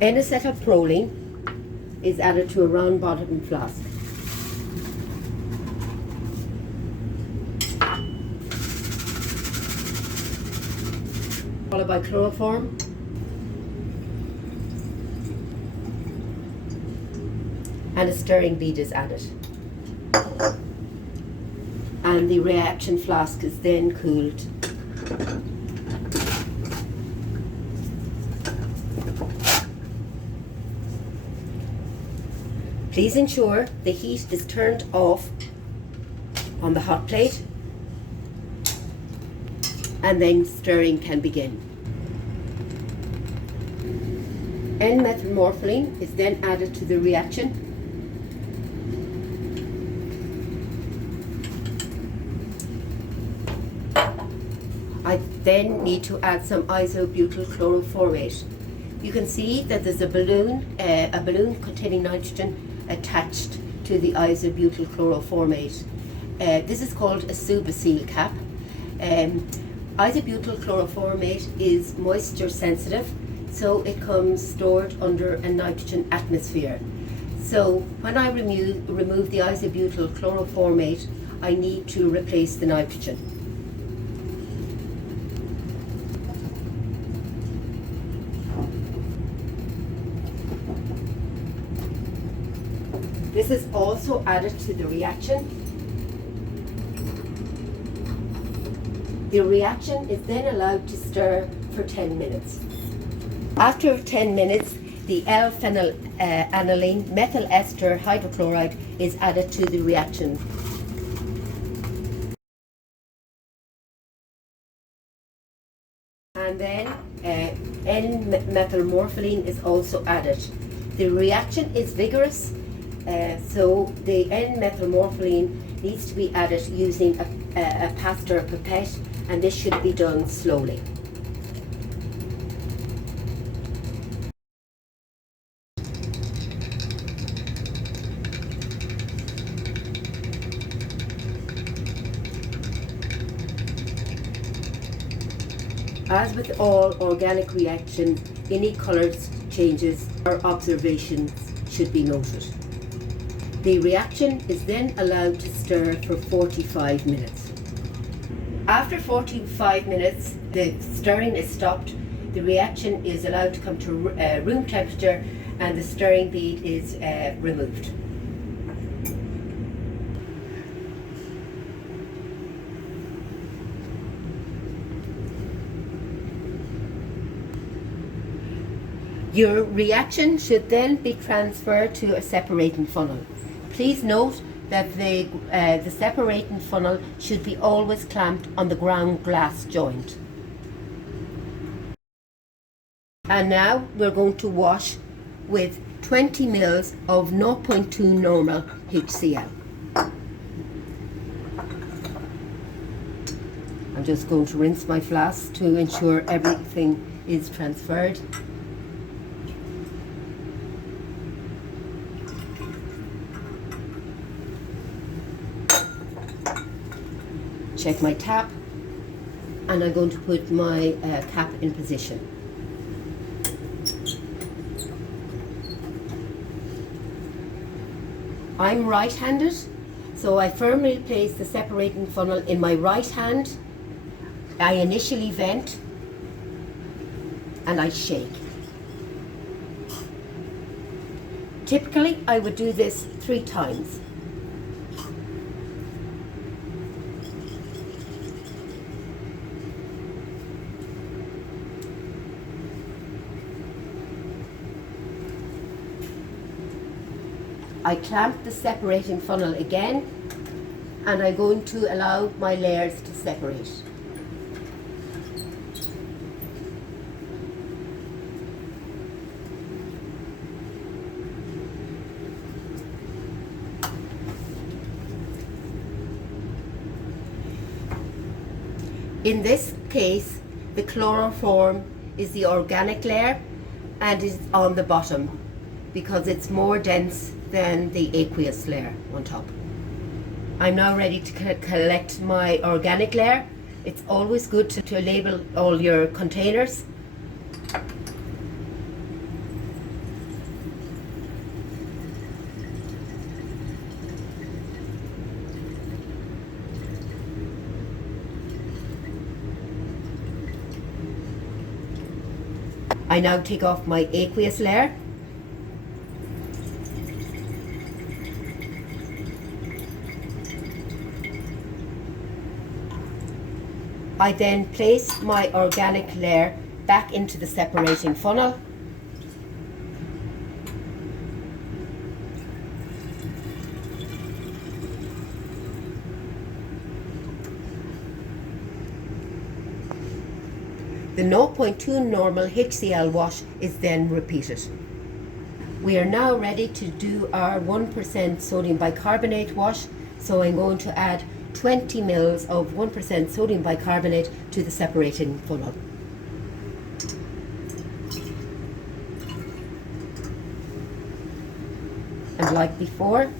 N-acetylproline is added to a round bottom flask. Followed by chloroform. And a stirring bead is added. And the reaction flask is then cooled. Please ensure the heat is turned off on the hot plate, and then stirring can begin. N-methylmorpholine is then added to the reaction. I then need to add some isobutyl chloroformate. You can see that there's a balloon containing nitrogen attached to the isobutyl chloroformate. This is called a subacil cap. Isobutyl chloroformate is moisture sensitive, so it comes stored under a nitrogen atmosphere. So when I remove the isobutyl chloroformate, I need to replace the nitrogen. This is also added to the reaction. The reaction is then allowed to stir for 10 minutes. After 10 minutes, the L-phenylaniline methyl ester hydrochloride is added to the reaction. And then N-methylmorpholine is also added. The reaction is vigorous, so the N-methylmorpholine needs to be added using a Pasteur pipette, and this should be done slowly. As with all organic reactions, any colour changes or observations should be noted. The reaction is then allowed to stir for 45 minutes. After 45 minutes, the stirring is stopped, the reaction is allowed to come to room temperature, and the stirring bead is removed. Your reaction should then be transferred to a separating funnel. Please note that the separating funnel should be always clamped on the ground glass joint. And now we're going to wash with 20 ml of 0.2 normal HCl. I'm just going to rinse my flask to ensure everything is transferred. Check my tap, and I'm going to put my cap in position. I'm right-handed, so I firmly place the separating funnel in my right hand. I initially vent and I shake. Typically, I would do this 3 times. I clamp the separating funnel again, and I'm going to allow my layers to separate. In this case, the chloroform is the organic layer and is on the bottom because it's more dense than the aqueous layer on top. I'm now ready to collect my organic layer. It's always good to label all your containers. I now take off my aqueous layer. I then place my organic layer back into the separating funnel. The 0.2 normal HCl wash is then repeated. We are now ready to do our 1% sodium bicarbonate wash, so I'm going to add 20 ml of 1% sodium bicarbonate to the separating funnel. And like before,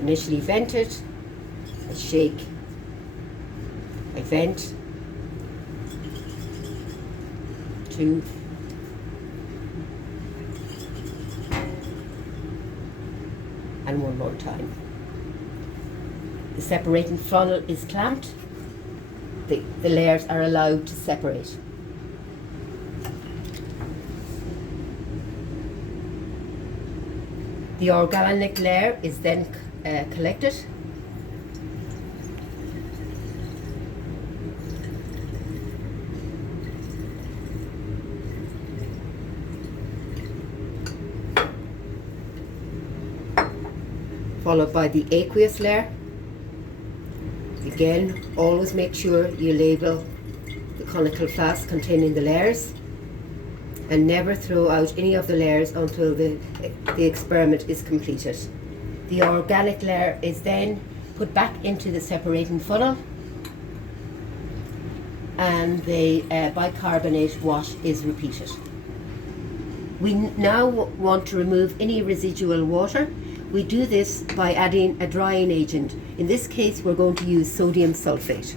initially vent it, I shake, I vent, 2, and 1 more time. The separating funnel is clamped, the layers are allowed to separate. The organic layer is then collected. Followed by the aqueous layer. Again, always make sure you label the conical flask containing the layers, and never throw out any of the layers until the experiment is completed. The organic layer is then put back into the separating funnel, and the bicarbonate wash is repeated. We now want to remove any residual water. We do this by adding a drying agent. In this case, we're going to use sodium sulfate.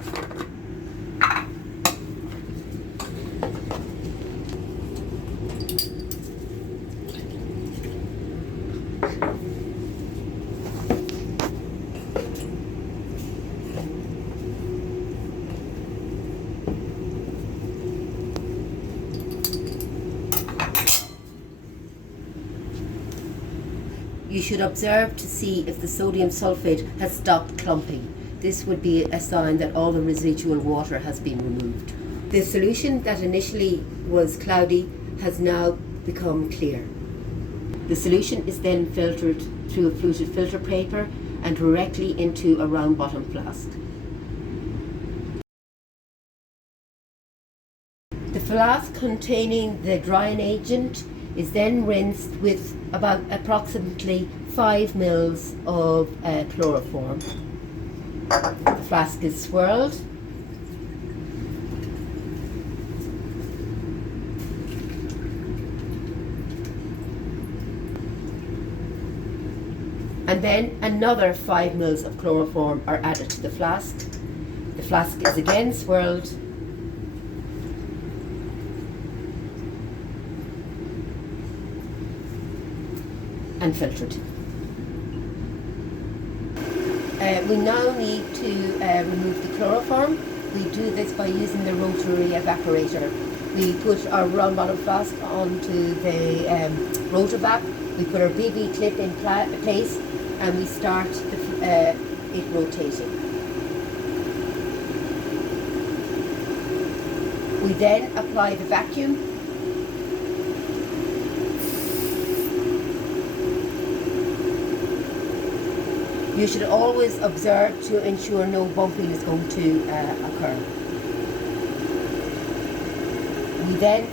You should observe to see if the sodium sulfate has stopped clumping. This would be a sign that all the residual water has been removed. The solution that initially was cloudy has now become clear. The solution is then filtered through a fluted filter paper and directly into a round bottom flask. The flask containing the drying agent is then rinsed with about approximately 5 ml of chloroform. The flask is swirled. And then another 5 ml of chloroform are added to the flask. The flask is again swirled. And filtered. We now need to remove the chloroform. We do this by using the rotary evaporator. We put our round bottom flask onto the rotovap. We put our BB clip in place, and we start it rotating. We then apply the vacuum. You should always observe to ensure no bumping is going to occur. We then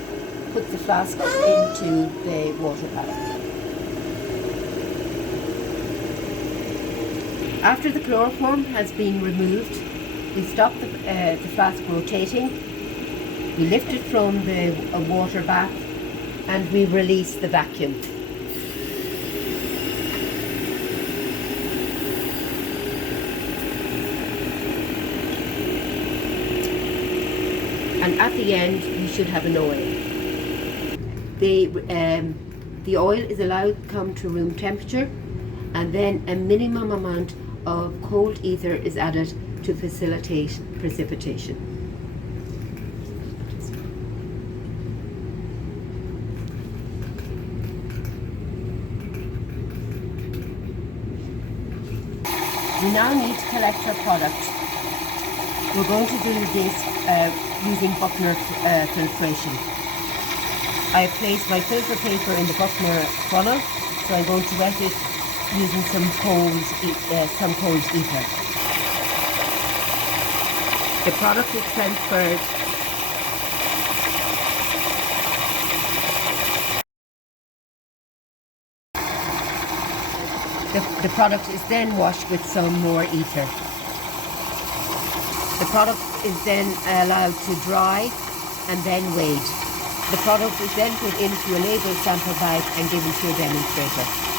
put the flask into the water bottle. After the chloroform has been removed, we stop the flask rotating, we lift it from the water bath, and we release the vacuum. And at the end, you should have an oil. The oil is allowed to come to room temperature, and then a minimum amount of cold ether is added to facilitate precipitation. We now need to collect our product. We're going to do this using Buckner filtration. I have placed my filter paper in the Buckner funnel, so I'm going to wet it using some cold ether. The product is transferred. The product is then washed with some more ether. The product is then allowed to dry and then weighed. The product is then put into a labelled sample bag and given to a demonstrator.